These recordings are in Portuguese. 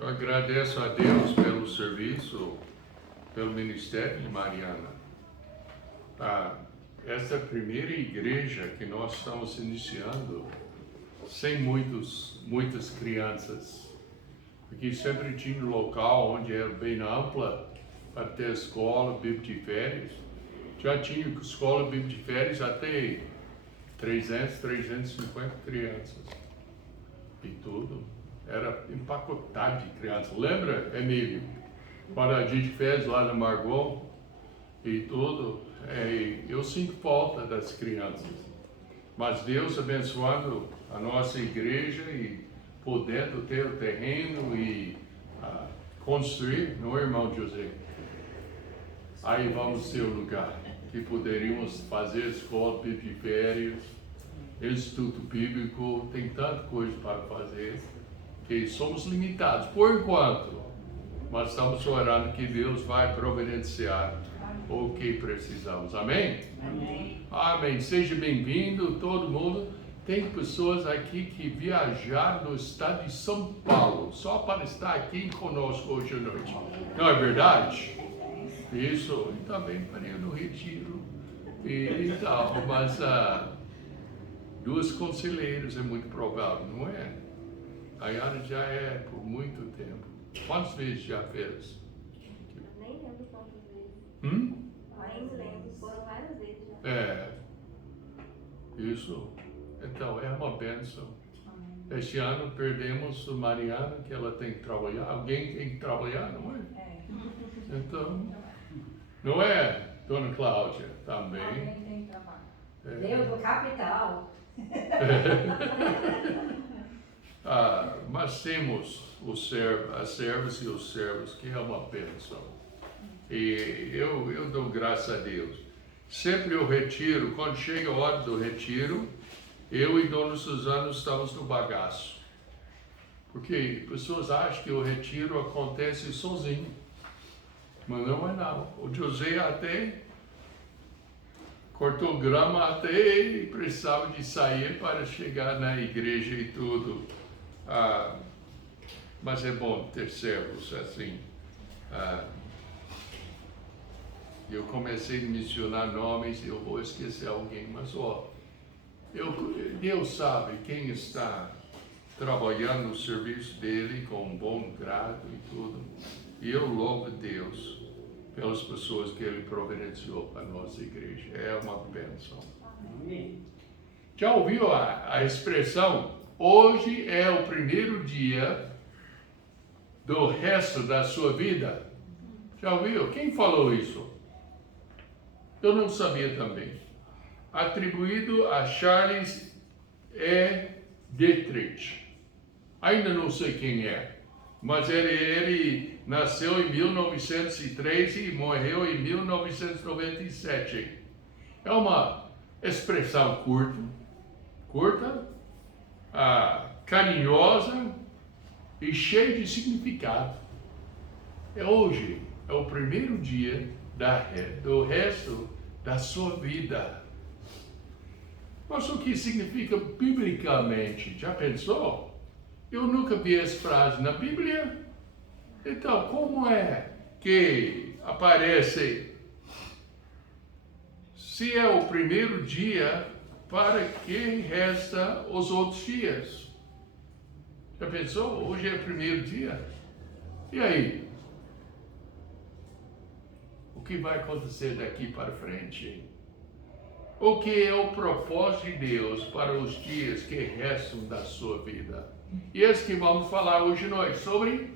Eu agradeço a Deus pelo serviço, pelo ministério de Mariana. Essa primeira igreja que nós estamos iniciando, sem muitas crianças, porque sempre tinha um local onde era bem ampla para ter escola, bíblia de férias. Já tinha escola, bíblia de férias até 350 crianças. E tudo. Era empacotado de crianças. Lembra, Emílio? Quando a gente fez lá na Margot e tudo, eu sinto falta das crianças. Mas Deus abençoando a nossa igreja e podendo ter o terreno e construir, não é, irmão José? Aí vamos ter um lugar que poderíamos fazer escola, bíblia de férias, instituto bíblico, tem tanta coisa para fazer, que somos limitados por enquanto, mas estamos orando que Deus vai providenciar o que precisamos. Amém? Amém. Amém. Seja bem-vindo, todo mundo. Tem pessoas aqui que viajaram do estado de São Paulo só para estar aqui conosco hoje à noite. Não é verdade? Isso, e também faria no retiro e tal, mas duas conselheiras é muito provável, não é? A Yara já é por muito tempo. Quantas vezes já fez? Eu nem lembro quantas vezes. Nem lembro, foram várias vezes já. Isso. Então, é uma bênção. Este ano perdemos a Mariana, que ela tem que trabalhar. Alguém tem que trabalhar, não é? Então, não é, Dona Cláudia? Também. Alguém tem que trabalhar. Deus do capital. Mas temos as servas e os servos, que é uma bênção. E eu dou graças a Deus. Sempre eu retiro, quando chega a hora do retiro, eu e Dona Suzana estamos no bagaço. Porque pessoas acham que o retiro acontece sozinho. Mas não é não. O José até cortou grama até precisava de sair para chegar na igreja e tudo. Mas é bom ter servos assim. Eu comecei a mencionar nomes, eu vou esquecer alguém, mas Deus sabe quem está trabalhando no serviço dele com um bom grado e tudo. E eu louvo Deus pelas pessoas que ele providenciou para a nossa igreja. É uma bênção. Já ouviu a expressão? Hoje é o primeiro dia do resto da sua vida. Já ouviu? Quem falou isso? Eu não sabia também. Atribuído a Charles E. Dietrich. Ainda não sei quem é, mas ele nasceu em 1903 e morreu em 1997. É uma expressão curta, carinhosa e cheia de significado. Hoje é o primeiro dia do resto da sua vida. Mas o que significa biblicamente? Já pensou? Eu nunca vi essa frase na Bíblia. Então, como é que aparece? Se é o primeiro dia, para que resta os outros dias? Já pensou? Hoje é o primeiro dia. E aí? O que vai acontecer daqui para frente? O que é o propósito de Deus para os dias que restam da sua vida? E esse que vamos falar hoje à noite, sobre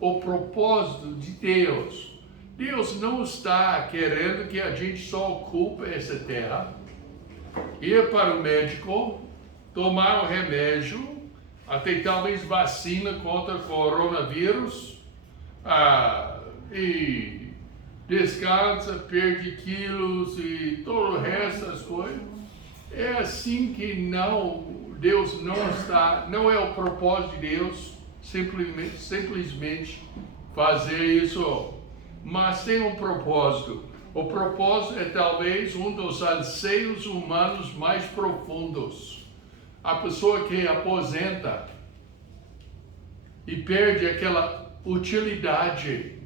o propósito de Deus. Deus não está querendo que a gente só ocupe essa terra, ir para o médico, tomar o remédio, até talvez vacina contra o coronavírus, e descansa, perde quilos e todo o resto das coisas. É assim que Deus não é o propósito de Deus simplesmente fazer isso, mas tem um propósito. O propósito é talvez um dos anseios humanos mais profundos. A pessoa que aposenta e perde aquela utilidade.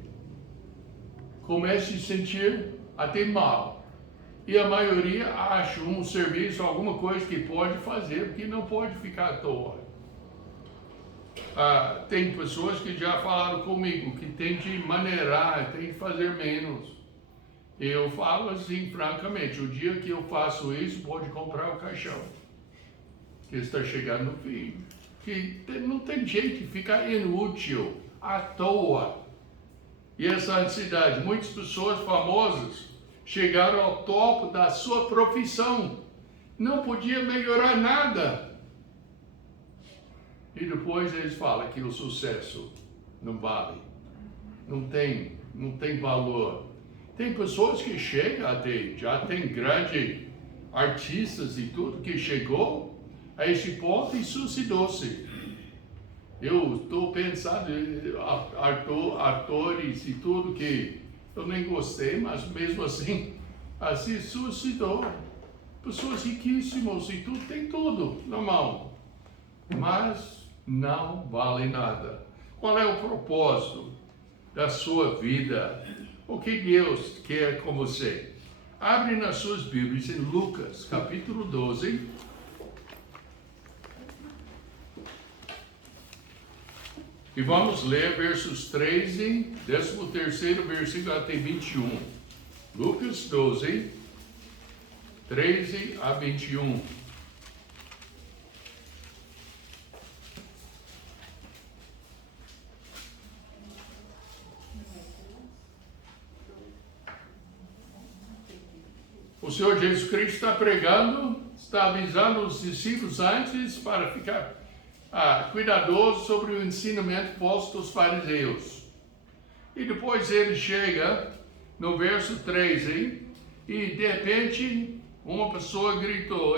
Comece a sentir até mal. E a maioria acha um serviço, alguma coisa que pode fazer, porque não pode ficar à toa. Tem pessoas que já falaram comigo que tem de maneirar, tem de fazer menos. Eu falo assim, francamente, o dia que eu faço isso, pode comprar o caixão, que está chegando no fim. Que não tem jeito de ficar inútil, à toa. E essa ansiedade, muitas pessoas famosas chegaram ao topo da sua profissão, não podia melhorar nada. E depois eles falam que o sucesso não vale, não tem valor. Tem pessoas que chegam até, já tem grandes artistas e tudo, que chegou a esse ponto e suicidou-se. Eu estou pensando em atores e tudo que eu nem gostei, mas mesmo assim suicidou. Pessoas riquíssimas e tudo, tem tudo na mão, mas não vale nada. Qual é o propósito da sua vida? O que Deus quer com você? Abre nas suas Bíblias em Lucas, capítulo 12. E vamos ler versos 13, 13º versículo até 21. Lucas 12, 13 a 21. O Senhor Jesus Cristo está pregando, está avisando os discípulos antes para ficar cuidadoso sobre o ensinamento posto dos fariseus. E depois ele chega no verso 13 e de repente uma pessoa gritou,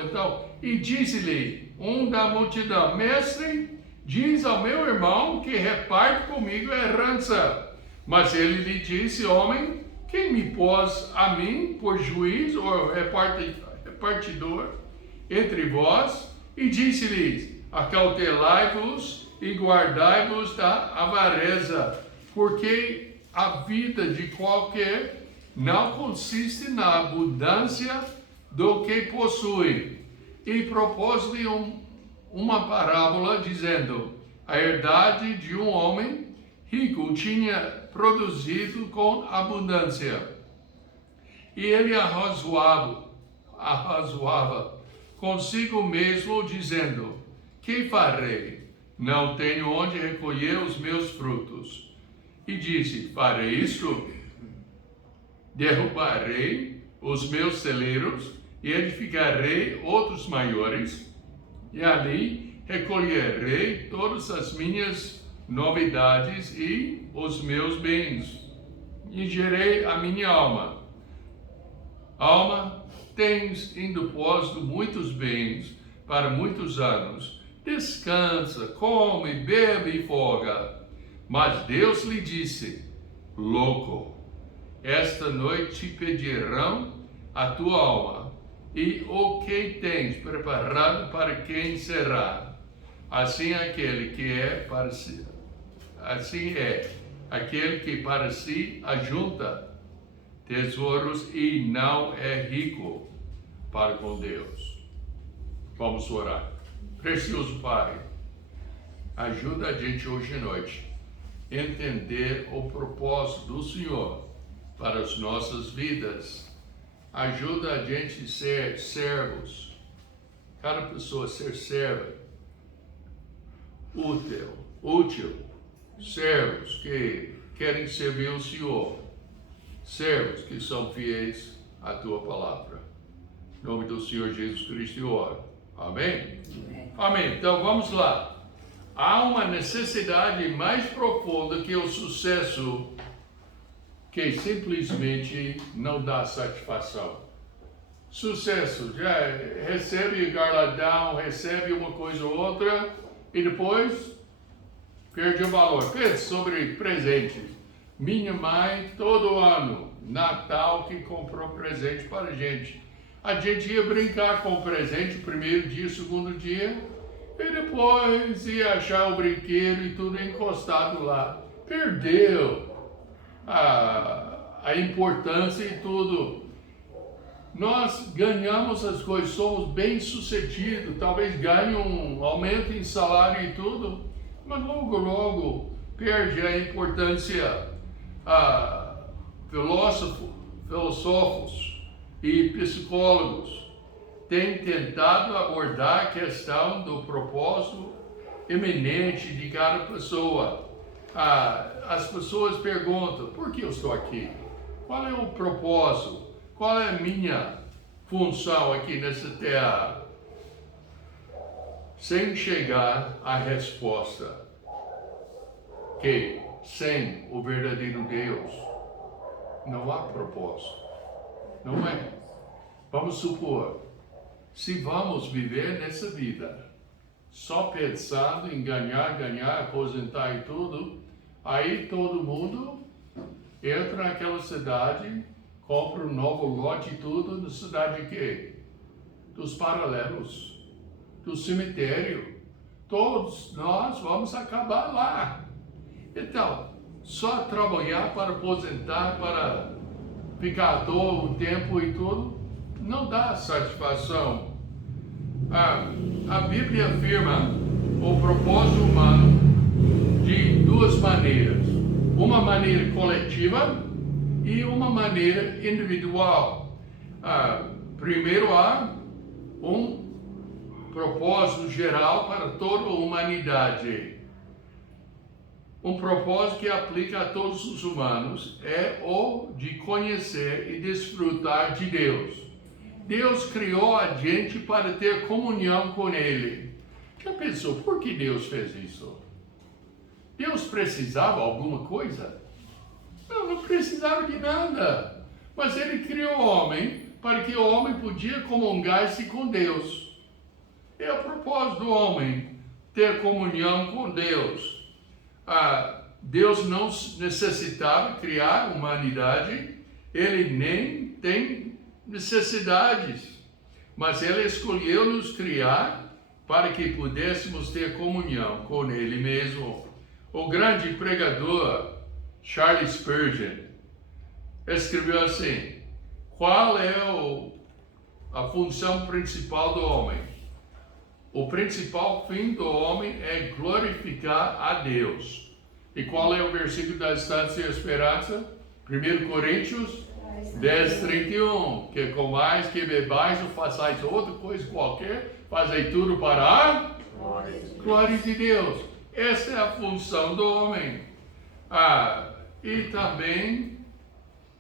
e disse-lhe da multidão: Mestre, diz ao meu irmão que reparte comigo a herança. Mas ele lhe disse: Homem, quem me pôs a mim por juiz ou repartidor entre vós? E disse-lhes: Acautelai-vos e guardai-vos da avareza, porque a vida de qualquer não consiste na abundância do que possui. E propôs-lhe uma parábola, dizendo: a herdade de um homem rico tinha produzido com abundância. E ele arrazoava consigo mesmo, dizendo: que farei? Não tenho onde recolher os meus frutos. E disse: farei isto: derrubarei os meus celeiros e edificarei outros maiores, e ali recolherei todas as minhas novidades e os meus bens. E direi à minha alma: alma, tens em depósito muitos bens para muitos anos. Descansa, come, bebe e folga. Mas Deus lhe disse: louco, esta noite te pedirão a tua alma, e o que tens preparado para quem será? Assim aquele que para si ajunta tesouros e não é rico para com Deus. Vamos orar. Precioso Pai, ajuda a gente hoje à noite a entender o propósito do Senhor para as nossas vidas. Ajuda a gente a ser servos, cada pessoa ser serva, útil, servos que querem servir o Senhor, servos que são fiéis à Tua Palavra. Em nome do Senhor Jesus Cristo eu oro. Amém? Amém. Então vamos lá. Há uma necessidade mais profunda que o sucesso, que simplesmente não dá satisfação. Sucesso, já recebe galardão, recebe uma coisa ou outra e depois perde o valor. Pense sobre presentes. Minha mãe, todo ano, Natal, que comprou presente para a gente. A gente ia brincar com o presente, o primeiro dia, o segundo dia, e depois ia achar o brinquedo e tudo encostado lá. perdeu a importância e tudo. Nós ganhamos as coisas, somos bem-sucedidos, talvez ganhe um aumento em salário e tudo, mas logo perde a importância. Filósofos e psicólogos têm tentado abordar a questão do propósito eminente de cada pessoa. As pessoas perguntam, por que eu estou aqui? Qual é o propósito? Qual é a minha função aqui nessa terra? Sem chegar à resposta que sem o verdadeiro Deus não há propósito. Não é? Vamos supor, se vamos viver nessa vida só pensando em ganhar, aposentar e tudo, aí todo mundo entra naquela cidade, compra um novo lote e tudo, na cidade de quê? Dos paralelos, do cemitério. Todos nós vamos acabar lá. Então, só trabalhar para aposentar, para ficar à toa o tempo e tudo, não dá satisfação. A Bíblia afirma o propósito humano de duas maneiras. Uma maneira coletiva e uma maneira individual. Primeiro há um propósito geral para toda a humanidade. Um propósito que aplica a todos os humanos é o de conhecer e desfrutar de Deus. Deus criou a gente para ter comunhão com Ele. Já pensou por que Deus fez isso? Deus precisava de alguma coisa? Não precisava de nada. Mas Ele criou o homem para que o homem podia comungar-se com Deus. É o propósito do homem, ter comunhão com Deus. Deus não necessitava criar a humanidade, Ele nem tem necessidades, mas Ele escolheu nos criar para que pudéssemos ter comunhão com Ele mesmo. O grande pregador Charles Spurgeon escreveu assim: qual é a função principal do homem? O principal fim do homem é glorificar a Deus. E qual é o versículo da Estância e Esperança? 1 Coríntios 10:31. Que comais, que bebais ou façais outra coisa qualquer, fazei tudo para a glória de Deus. Essa é a função do homem. E também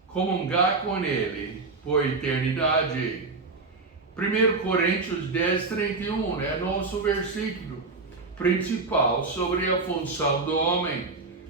comungar com Ele por eternidade. 1 Coríntios 10:31 é nosso versículo principal sobre a função do homem.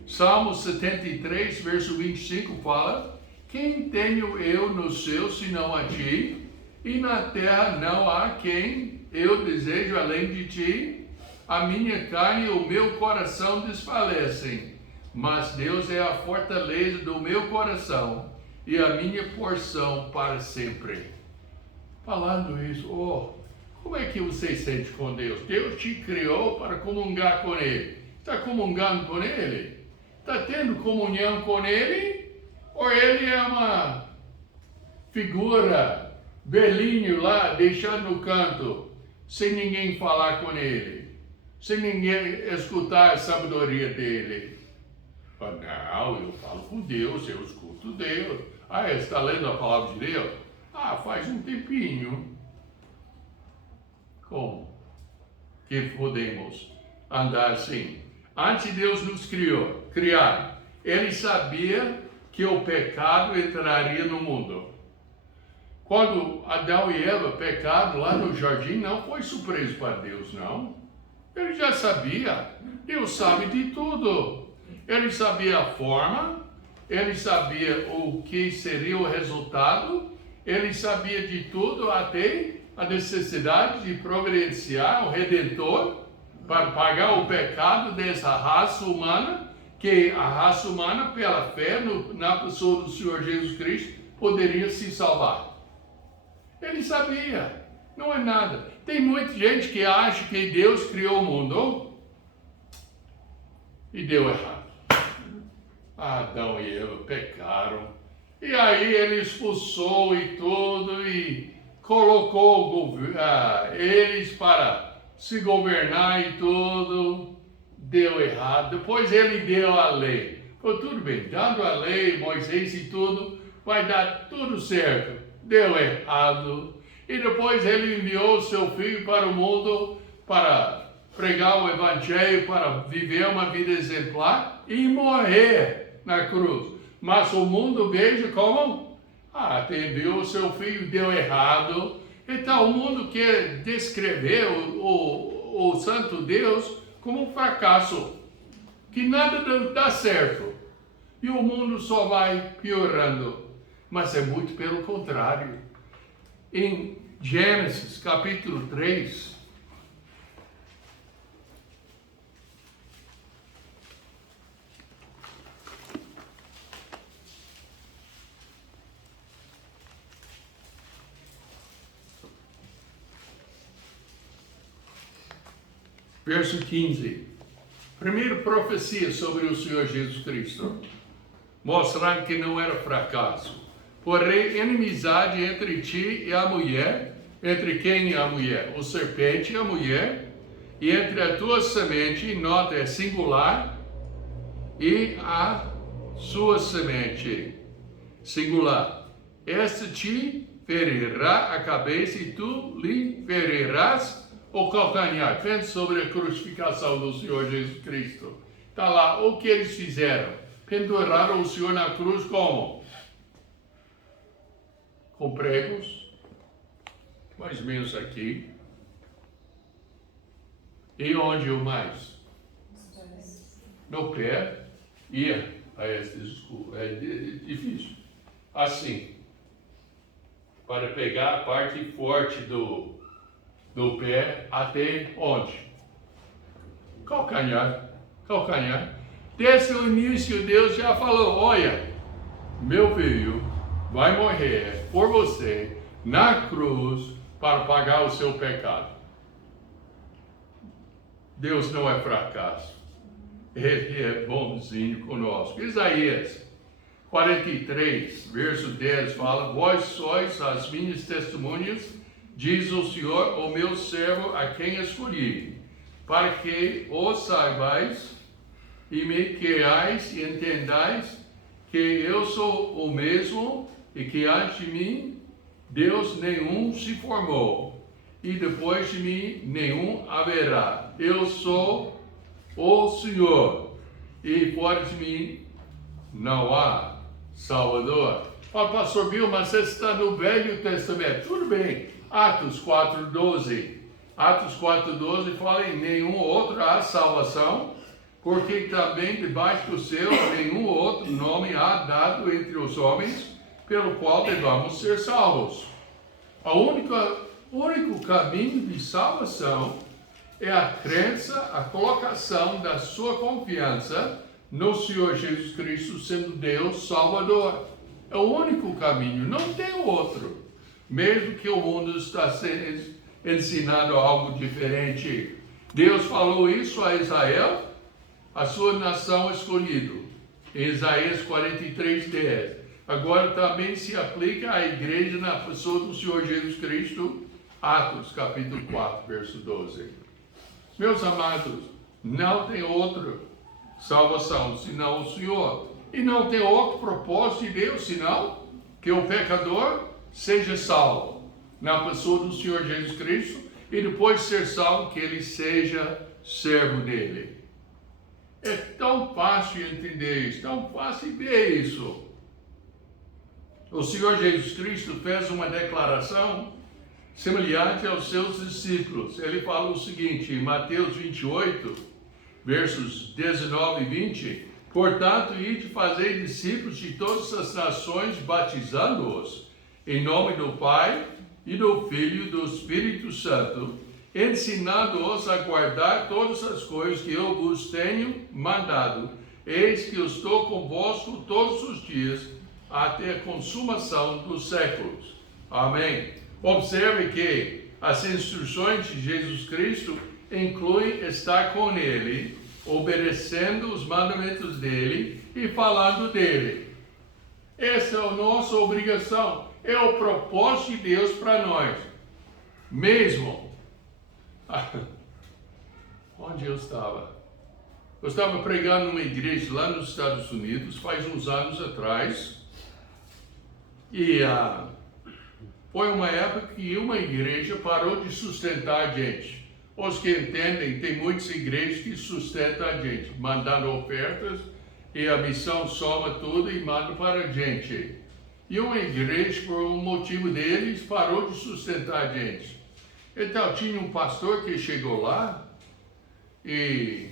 Salmo 73, verso 25 fala: quem tenho eu no céu senão a ti? E na terra não há quem eu desejo além de ti. A minha carne e o meu coração desfalecem, mas Deus é a fortaleza do meu coração e a minha porção para sempre. Falando isso, como é que você sente com Deus? Deus te criou para comungar com Ele. Está comungando com Ele? Está tendo comunhão com Ele? Ou Ele é uma figura, velhinho lá, deixado no canto, sem ninguém falar com Ele? Sem ninguém escutar a sabedoria dele? Não, eu falo com Deus, eu escuto Deus. Está lendo a palavra de Deus? Faz um tempinho. Como que podemos andar assim? Antes de Deus nos criar, Ele sabia que o pecado entraria no mundo. Quando Adão e Eva pecaram lá no jardim, não foi surpresa para Deus, não. Ele já sabia. Deus sabe de tudo. Ele sabia a forma, Ele sabia o que seria o resultado, Ele sabia de tudo, até a necessidade de providenciar o Redentor para pagar o pecado dessa raça humana, que a raça humana, pela fé na pessoa do Senhor Jesus Cristo, poderia se salvar. Ele sabia, não é nada. Tem muita gente que acha que Deus criou o mundo e deu errado. Adão e Eva pecaram. E aí ele expulsou e tudo e colocou eles para se governar e tudo. Deu errado. Depois ele deu a lei. Foi tudo bem. Dando a lei, Moisés e tudo, vai dar tudo certo. Deu errado. E depois ele enviou seu filho para o mundo para pregar o evangelho, para viver uma vida exemplar e morrer na cruz. Mas o mundo veja como enviou o seu filho, deu errado. Então o mundo quer descrever o Santo Deus como um fracasso, que nada dá certo. E o mundo só vai piorando. Mas é muito pelo contrário. Em Gênesis capítulo 3, verso 15. Primeira profecia sobre o Senhor Jesus Cristo, mostrando que não era fracasso. Porém, inimizade entre ti e a mulher, entre quem e a mulher? O serpente e a mulher, e entre a tua semente, nota é singular, e a sua semente, singular. Este te ferirá a cabeça e tu lhe ferirás o calcanhar. Pense sobre a crucificação do Senhor Jesus Cristo. Está lá o que eles fizeram. Penduraram o Senhor na cruz como? Com pregos, mais ou menos aqui. E onde o mais? No pé. É difícil. Assim, para pegar a parte forte do pé até onde? Calcanhar. Desde o início Deus já falou, olha, meu filho vai morrer por você na cruz para pagar o seu pecado. Deus não é fracasso. Ele é bonzinho conosco. Isaías 43, verso 10 fala, vós sois as minhas testemunhas, diz o Senhor, o meu servo a quem escolhi, para que o saibais e me querais e entendais que eu sou o mesmo e que antes de mim Deus nenhum se formou e depois de mim nenhum haverá. Eu sou o Senhor e fora de mim não há Salvador. Pastor Bill, mas você está no Velho Testamento. Tudo bem. Atos 4:12. Atos 4:12 fala em nenhum outro há salvação, porque também debaixo do céu nenhum outro nome há dado entre os homens, pelo qual devamos ser salvos. O único caminho de salvação é a crença, a colocação da sua confiança no Senhor Jesus Cristo sendo Deus Salvador. É o único caminho, não tem outro. Mesmo que o mundo está sendo ensinado algo diferente. Deus falou isso a Israel, a sua nação escolhida, em Isaías 43:10. Agora também se aplica à igreja na pessoa do Senhor Jesus Cristo, Atos capítulo 4, verso 12. Meus amados, não tem outra salvação senão o Senhor. E não tem outro propósito de Deus senão que o pecador seja salvo na pessoa do Senhor Jesus Cristo e depois de ser salvo que ele seja servo dele. É tão fácil entender isso, tão fácil ver isso. O Senhor Jesus Cristo fez uma declaração semelhante aos seus discípulos. Ele fala o seguinte, em Mateus 28, versos 19 e 20, portanto, ide fazer discípulos de todas as nações, batizando-os em nome do Pai e do Filho e do Espírito Santo, ensinando-os a guardar todas as coisas que eu vos tenho mandado. Eis que eu estou convosco todos os dias, até a consumação dos séculos. Amém. Observe que as instruções de Jesus Cristo incluem estar com Ele obedecendo os mandamentos dele e falando dele. Essa é a nossa obrigação, é o propósito de Deus para nós. Mesmo onde eu estava? Eu estava pregando numa igreja lá nos Estados Unidos, faz uns anos atrás, e foi uma época que uma igreja parou de sustentar a gente. Os que entendem, tem muitas igrejas que sustentam a gente, mandando ofertas, e a missão soma tudo e manda para a gente. E uma igreja, por um motivo deles, parou de sustentar a gente. Então, tinha um pastor que chegou lá e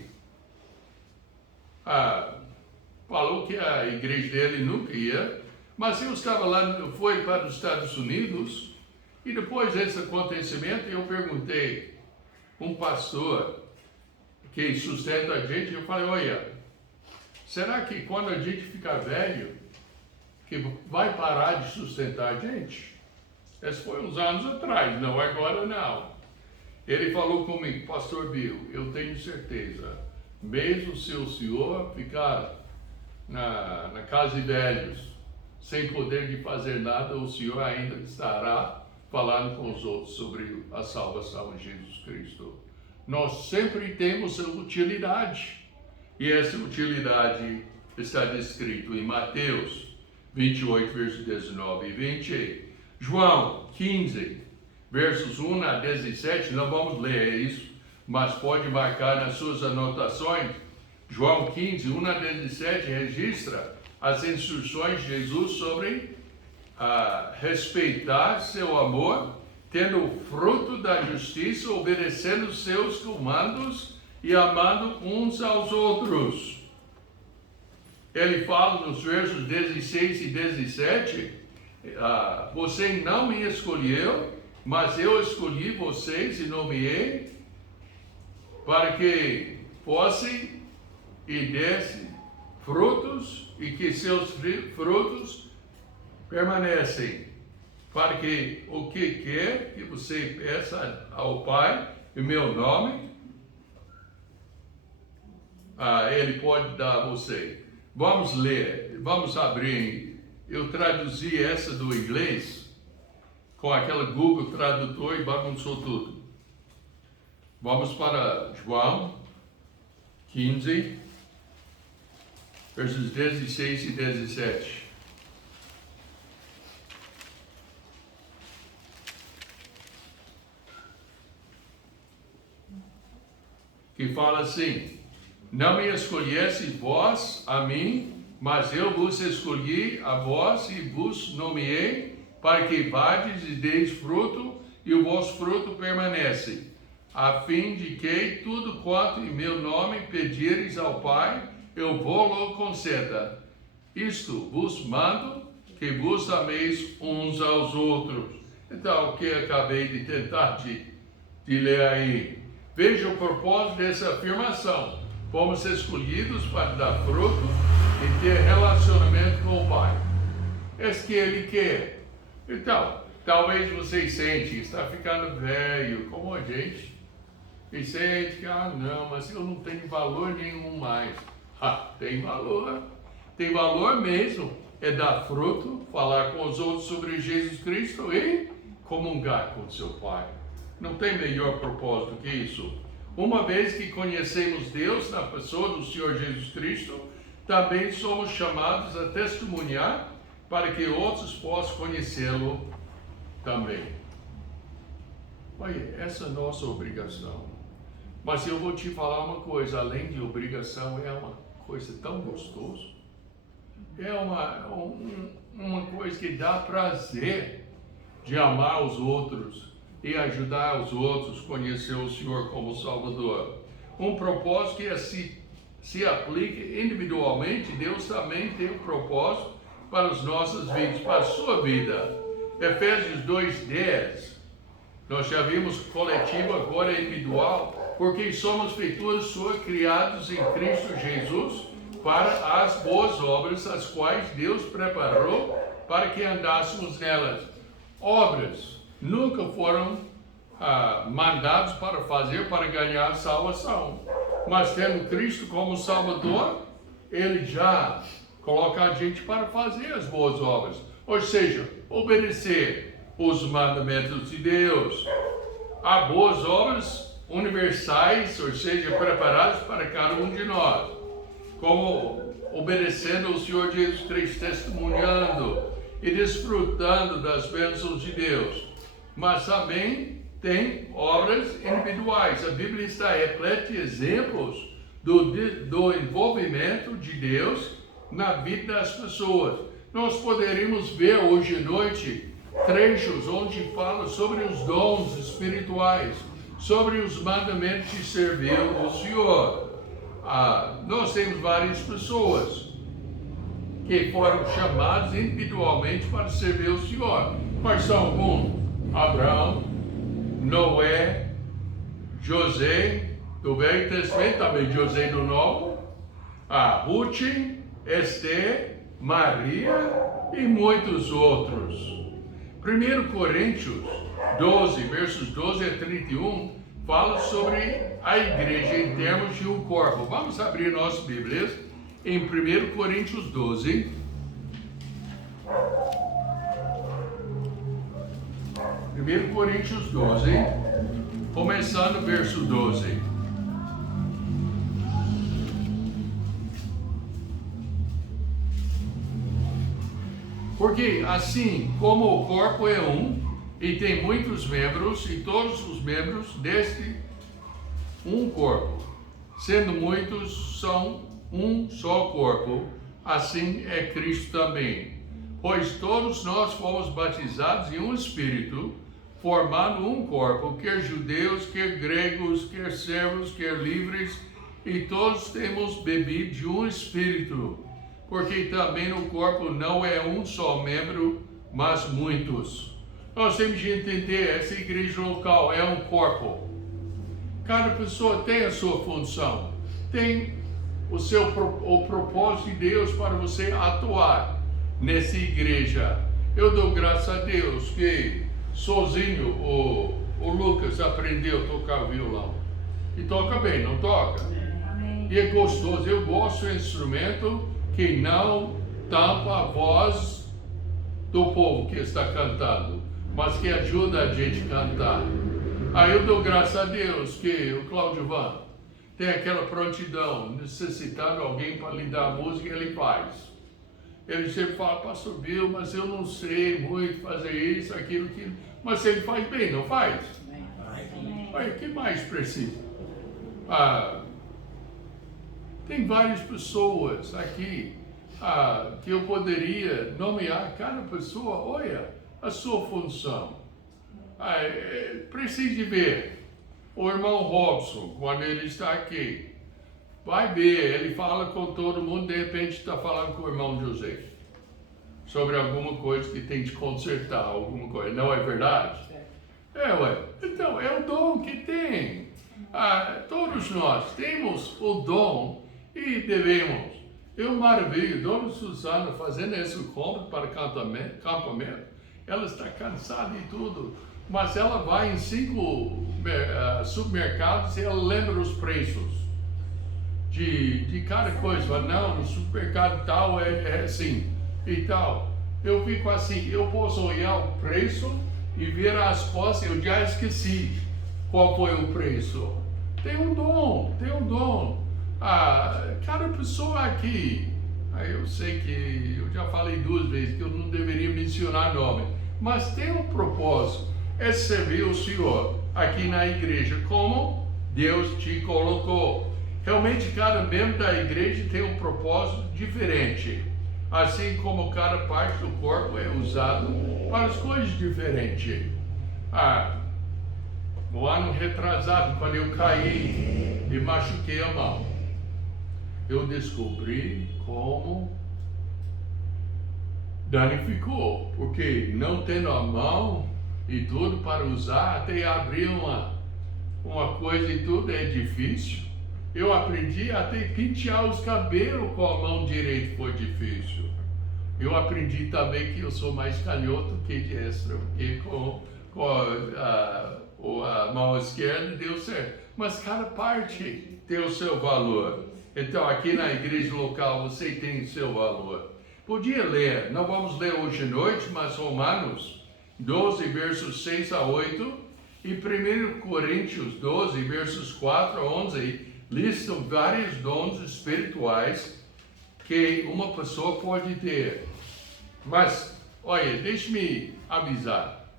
falou que a igreja dele nunca ia, mas eu estava lá, foi para os Estados Unidos, e depois desse acontecimento eu perguntei um pastor que sustenta a gente, eu falei, olha, será que quando a gente ficar velho, que vai parar de sustentar a gente? Esse foi uns anos atrás, não agora não. Ele falou comigo, pastor Bill, eu tenho certeza, mesmo se o senhor ficar na casa de velhos, sem poder de fazer nada, o senhor ainda estará falando com os outros sobre a salvação em Jesus Cristo. Nós sempre temos a utilidade, e essa utilidade está descrito em Mateus 28, versos 19 e 20, João 15, versos 1 a 17, não vamos ler isso, mas pode marcar nas suas anotações. João 15, 1 a 17, registra as instruções de Jesus sobre respeitar seu amor, tendo o fruto da justiça, obedecendo seus comandos e amando uns aos outros. Ele fala nos versos 16 e 17, você não me escolheu, mas eu escolhi vocês e nomeei para que fossem e dessem frutos e que seus frutos permanecem, para que o que quer que você peça ao Pai em meu nome, Ele pode dar a você. Vamos ler, vamos abrir. Eu traduzi essa do inglês com aquela Google Tradutor e bagunçou tudo. Vamos para João 15, versos 16 e 17. Que fala assim: não me escolhesse vós a mim, mas eu vos escolhi a vós e vos nomeei, para que vades e deis fruto, e o vosso fruto permanece, a fim de que tudo quanto em meu nome pedires ao Pai, eu vou-lo conceda. Isto vos mando, que vos ameis uns aos outros. Então, o que eu acabei de tentar de ler aí, veja o propósito dessa afirmação. Fomos escolhidos para dar fruto e ter relacionamento com o Pai. É isso que Ele quer. Então, talvez você sente que está ficando velho, como a gente, e sente que, não, mas eu não tenho valor nenhum mais. Tem valor. Tem valor mesmo. É dar fruto, falar com os outros sobre Jesus Cristo e comungar com seu Pai. Não tem melhor propósito que isso. Uma vez que conhecemos Deus na pessoa do Senhor Jesus Cristo, também somos chamados a testemunhar para que outros possam conhecê-lo também. Olha, essa é a nossa obrigação. Mas eu vou te falar uma coisa, além de obrigação, é uma coisa tão gostosa. É uma coisa que dá prazer de amar os outros e ajudar os outros a conhecer o Senhor como Salvador. Um propósito que se aplica individualmente. Deus também tem um propósito para as nossas vidas, para a sua vida. Efésios 2:10, nós já vimos coletivo, agora individual, porque somos feituras suas, criados em Cristo Jesus, para as boas obras, as quais Deus preparou para que andássemos nelas. Obras nunca foram mandados para fazer para ganhar salvação. Mas tendo Cristo como Salvador, Ele já coloca a gente para fazer as boas obras. Ou seja, obedecer os mandamentos de Deus. Há boas obras universais, ou seja, preparadas para cada um de nós. Como obedecendo ao Senhor Jesus Cristo, testemunhando e desfrutando das bênçãos de Deus. Mas também tem obras individuais. A Bíblia está repleta de exemplos do envolvimento de Deus na vida das pessoas. Nós poderíamos ver hoje à noite trechos onde fala sobre os dons espirituais, sobre os mandamentos de servir o Senhor. Nós temos várias pessoas que foram chamadas individualmente para servir o Senhor. Quais são alguns? Abraão, Noé, José do Velho Testamento, também José do Novo, Ruth, Esther, Maria e muitos outros. 1 Coríntios 12, versos 12 a 31, fala sobre a igreja em termos de um corpo. Vamos abrir nossas Bíblias em 1 Coríntios 12. 1 Coríntios 12, começando verso 12. Porque assim como o corpo é um, e tem muitos membros, e todos os membros deste um corpo, sendo muitos, são um só corpo, assim é Cristo também. Pois todos nós fomos batizados em um Espírito, formando um corpo, quer judeus, quer gregos, quer servos, quer livres, e todos temos bebido de um Espírito, porque também no corpo não é um só membro, mas muitos. Nós temos de entender, essa igreja local é um corpo. Cada pessoa tem a sua função, tem o propósito de Deus para você atuar nessa igreja. Eu dou graças a Deus que sozinho o Lucas aprendeu a tocar violão. E toca bem, não toca? Amém. E é gostoso. Eu gosto do instrumento que não tampa a voz do povo que está cantando, mas que ajuda a gente a cantar. Aí eu dou graças a Deus que o Cláudio Van tem aquela prontidão, necessitando alguém para lhe dar a música, ele faz. Ele sempre fala, pastor Bill, mas eu não sei muito fazer isso, aquilo, mas ele faz bem, não faz? Aí, o que mais precisa? Tem várias pessoas aqui que eu poderia nomear cada pessoa, olha a sua função. Precisa de ver o irmão Robson, quando ele está aqui. Vai ver, ele fala com todo mundo, de repente está falando com o irmão José sobre alguma coisa que tem de consertar, alguma coisa, não é verdade? Então, é o dom que tem. Todos nós temos o dom e devemos. Eu maravilho, Dona Susana fazendo esse compra para campamento, ela está cansada e tudo, mas ela vai em 5 supermercados e ela lembra os preços de cada coisa. Fala, não, no supermercado tal é assim e tal. Eu fico assim, eu posso olhar o preço e ver as costas, eu já esqueci qual foi o preço. Tem um dom. Cada pessoa aqui, eu sei que eu já falei 2 vezes que eu não deveria mencionar nome, mas tem um propósito, é servir o Senhor aqui na igreja, como Deus te colocou. Realmente cada membro da igreja tem um propósito diferente, assim como cada parte do corpo é usado para as coisas diferentes. No ano retrasado, quando eu caí e machuquei a mão, eu descobri como danificou, porque não tendo a mão e tudo para usar, até abrir uma coisa e tudo é difícil. Eu aprendi até pentear os cabelos com a mão direita, foi difícil. Eu aprendi também que eu sou mais canhoto que destro, porque com a mão esquerda deu certo. Mas cada parte tem o seu valor. Então, aqui na igreja local, você tem o seu valor. Podia ler, não vamos ler hoje à noite, mas Romanos 12, versos 6 a 8 e 1 Coríntios 12, versos 4 a 11, listam vários dons espirituais que uma pessoa pode ter. Mas, olha, deixe-me avisar.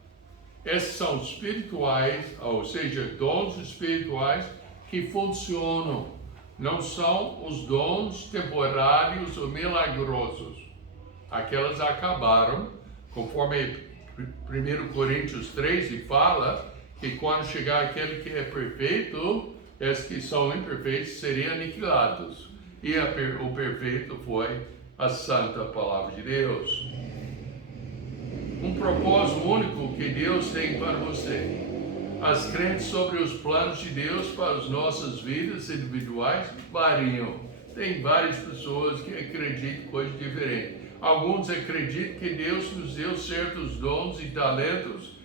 Esses são espirituais, ou seja, dons espirituais que funcionam. Não são os dons temporários ou milagrosos. Aquelas acabaram, conforme 1 Coríntios 13 fala, que quando chegar aquele que é perfeito, esses que são imperfeitos seriam aniquilados. E o perfeito foi a santa palavra de Deus. Um propósito único que Deus tem para você. As crenças sobre os planos de Deus para as nossas vidas individuais variam. Tem várias pessoas que acreditam em coisas diferentes. Alguns acreditam que Deus nos deu certos dons e talentos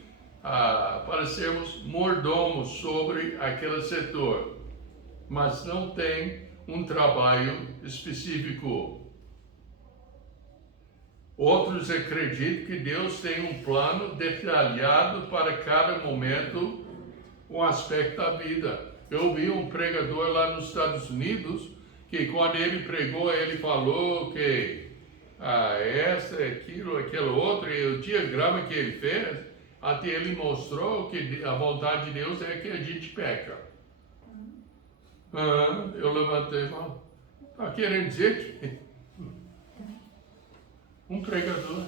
para sermos mordomos sobre aquele setor, mas não tem um trabalho específico. Outros acreditam que Deus tem um plano detalhado para cada momento, um aspecto da vida. Eu vi um pregador lá nos Estados Unidos, que quando ele pregou, ele falou que essa, aquilo, aquilo outro, e o diagrama que ele fez, até ele mostrou que a vontade de Deus é que a gente peca. Eu levantei e falei, está querendo dizer que um pregador?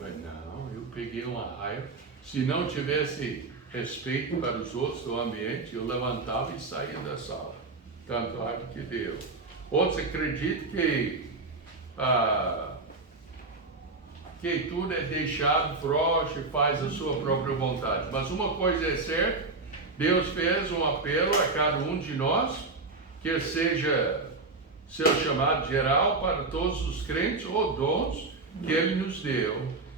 Mas não, eu peguei uma raiva. Se não tivesse respeito para os outros do ambiente, eu levantava e saía da sala. Tanto raiva que deu. Outros acreditam que tudo é deixado frouxo e faz a sua própria vontade. Mas uma coisa é certa, Deus fez um apelo a cada um de nós, que seja seu chamado geral para todos os crentes, ou dons que Ele nos deu,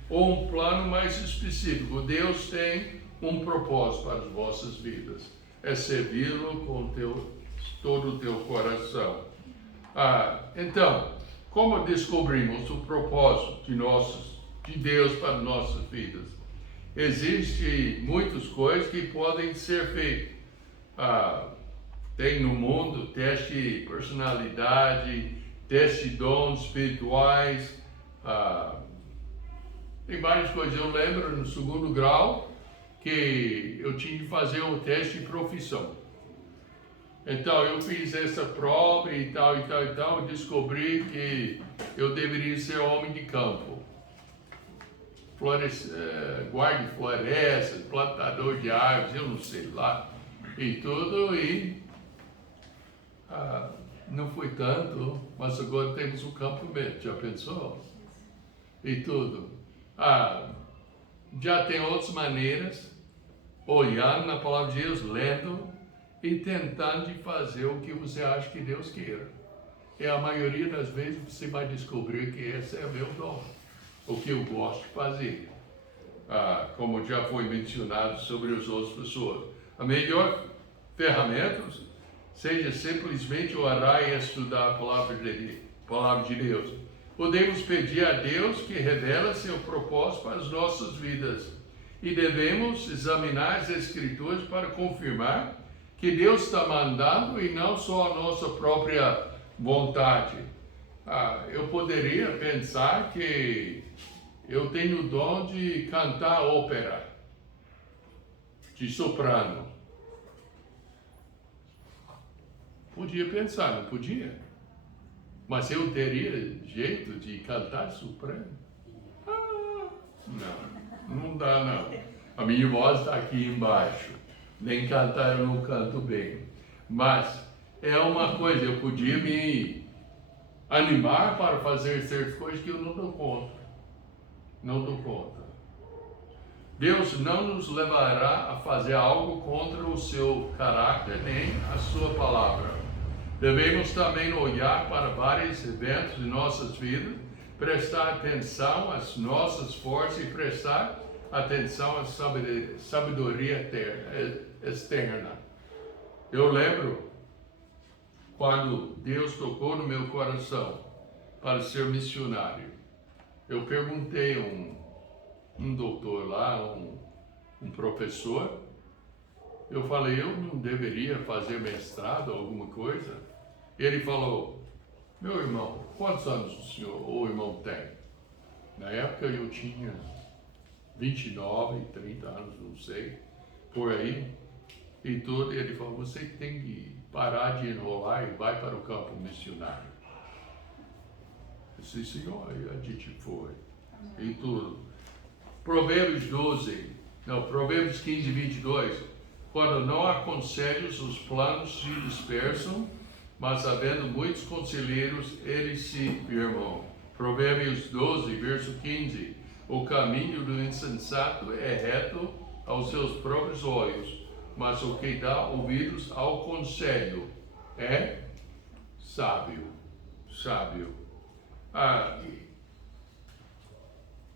ou um plano mais específico. Deus tem um propósito para as vossas vidas, é servi-lo com todo o teu coração. Então, como descobrimos o propósito de Deus para nossas vidas? Existem muitas coisas que podem ser feitas. Tem no mundo teste de personalidade, teste de dons espirituais, tem várias coisas. Eu lembro no segundo grau que eu tinha que fazer um teste de profissão. Então eu fiz essa prova e tal, eu descobri que eu deveria ser homem de campo. Guarda de floresta, plantador de árvores, eu não sei lá, e tudo, e não foi tanto, mas agora temos um campamento, já pensou? E tudo. Já tem outras maneiras, olhando na palavra de Deus, lendo e tentando de fazer o que você acha que Deus queira. E a maioria das vezes você vai descobrir que esse é o meu dom, o que eu gosto de fazer. Como já foi mencionado sobre as outras pessoas. A melhor ferramenta seja simplesmente orar e estudar a palavra de Deus. Podemos pedir a Deus que revele seu propósito para as nossas vidas. E devemos examinar as Escrituras para confirmar que Deus está mandando e não só a nossa própria vontade. Eu poderia pensar que eu tenho o dom de cantar ópera, de soprano. Podia pensar, não podia? Mas eu teria jeito de cantar soprano? Não dá não. A minha voz está aqui embaixo. Nem cantar eu não canto bem. Mas é uma coisa, eu podia me animar para fazer certas coisas que eu não dou conta. Não dou conta. Deus não nos levará a fazer algo contra o seu caráter nem a sua palavra. Devemos também olhar para vários eventos de nossas vidas, prestar atenção às nossas forças e prestar atenção à sabedoria externa. Eu lembro quando Deus tocou no meu coração para ser missionário, eu perguntei a um doutor lá, um professor, eu falei, eu não deveria fazer mestrado ou alguma coisa? Ele falou, meu irmão, quantos anos o senhor ou o irmão tem? Na época eu tinha 29, 30 anos, não sei, por aí. E tudo, ele falou, você tem que parar de enrolar e vai para o campo missionário. Eu disse, senhor, e a gente foi. E tudo. Provérbios 15, 22. Quando não há conselhos, os planos se dispersam, mas havendo muitos conselheiros, eles se firmam. Provérbios 12, verso 15. O caminho do insensato é reto aos seus próprios olhos, mas o que dá ouvidos ao conselho é sábio. Sábio.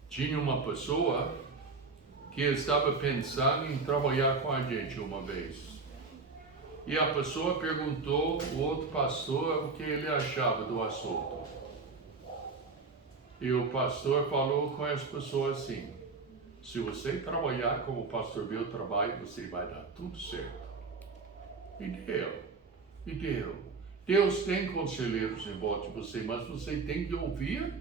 Tinha uma pessoa que estava pensando em trabalhar com a gente uma vez. E a pessoa perguntou ao outro pastor o que ele achava do assunto. E o pastor falou com as pessoas assim, se você trabalhar como o pastor Bill trabalha, você vai dar tudo certo. E deu. Deus tem conselheiros em volta de você, mas você tem que ouvir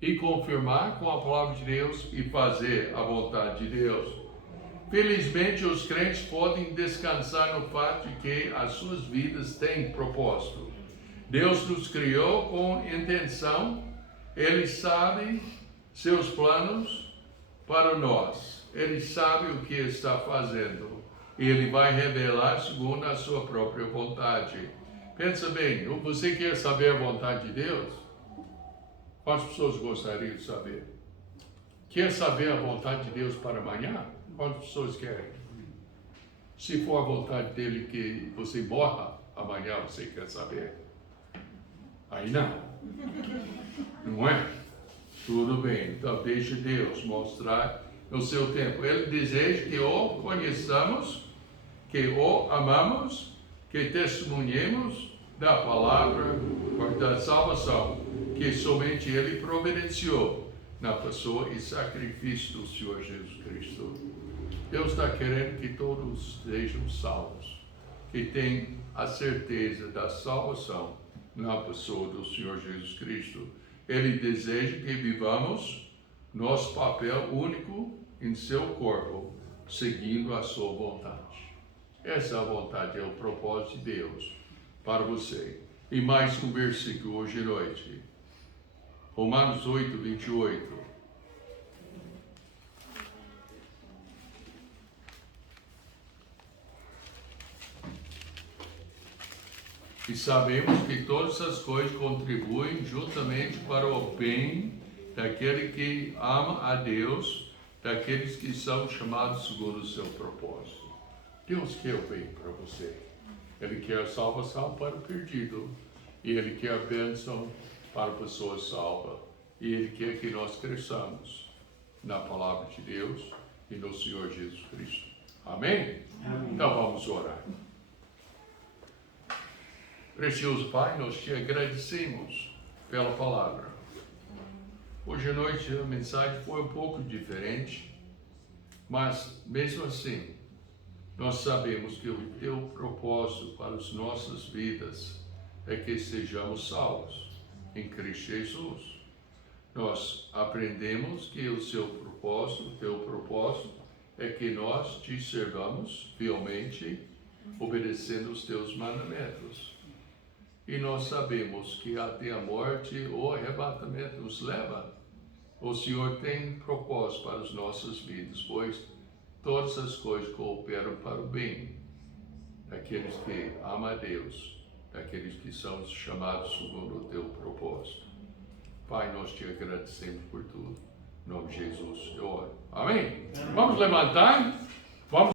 e confirmar com a palavra de Deus e fazer a vontade de Deus. Felizmente, os crentes podem descansar no fato de que as suas vidas têm propósito. Deus nos criou com intenção, Ele sabe seus planos para nós. Ele sabe o que está fazendo. E Ele vai revelar segundo a sua própria vontade. Pensa bem, você quer saber a vontade de Deus? Quantas pessoas gostariam de saber? Quer saber a vontade de Deus para amanhã? Quantas pessoas querem? Se for a vontade dele que você morra amanhã, você quer saber? Aí não. Não é? Tudo bem. Então deixe Deus mostrar no seu tempo. Ele deseja que o conheçamos, que o amamos, que testemunhemos da palavra da salvação, que somente Ele providenciou na pessoa e sacrifício do Senhor Jesus Cristo. Deus está querendo que todos sejam salvos, que tenham a certeza da salvação na pessoa do Senhor Jesus Cristo. Ele deseja que vivamos nosso papel único em seu corpo, seguindo a sua vontade. Essa vontade é o propósito de Deus para você. E mais um versículo hoje à noite. Romanos 8, 28. E sabemos que todas as coisas contribuem juntamente para o bem daquele que ama a Deus, daqueles que são chamados segundo o seu propósito. Deus quer o bem para você. Ele quer a salvação para o perdido. E Ele quer a bênção para a pessoa salva. E Ele quer que nós cresçamos na palavra de Deus e no Senhor Jesus Cristo. Amém? Amém. Então vamos orar. Precioso Pai, nós te agradecemos pela palavra. Hoje à noite a mensagem foi um pouco diferente, mas mesmo assim, nós sabemos que o teu propósito para as nossas vidas é que sejamos salvos em Cristo Jesus. Nós aprendemos que o seu propósito, o teu propósito, é que nós te servamos fielmente, obedecendo os teus mandamentos. E nós sabemos que até a morte ou arrebatamento nos leva. O Senhor tem propósito para as nossas vidas, pois todas as coisas cooperam para o bem daqueles que amam a Deus, daqueles que são chamados segundo o teu propósito. Pai, nós te agradecemos por tudo. Em nome de Jesus, eu oro. Amém? Vamos levantar. Vamos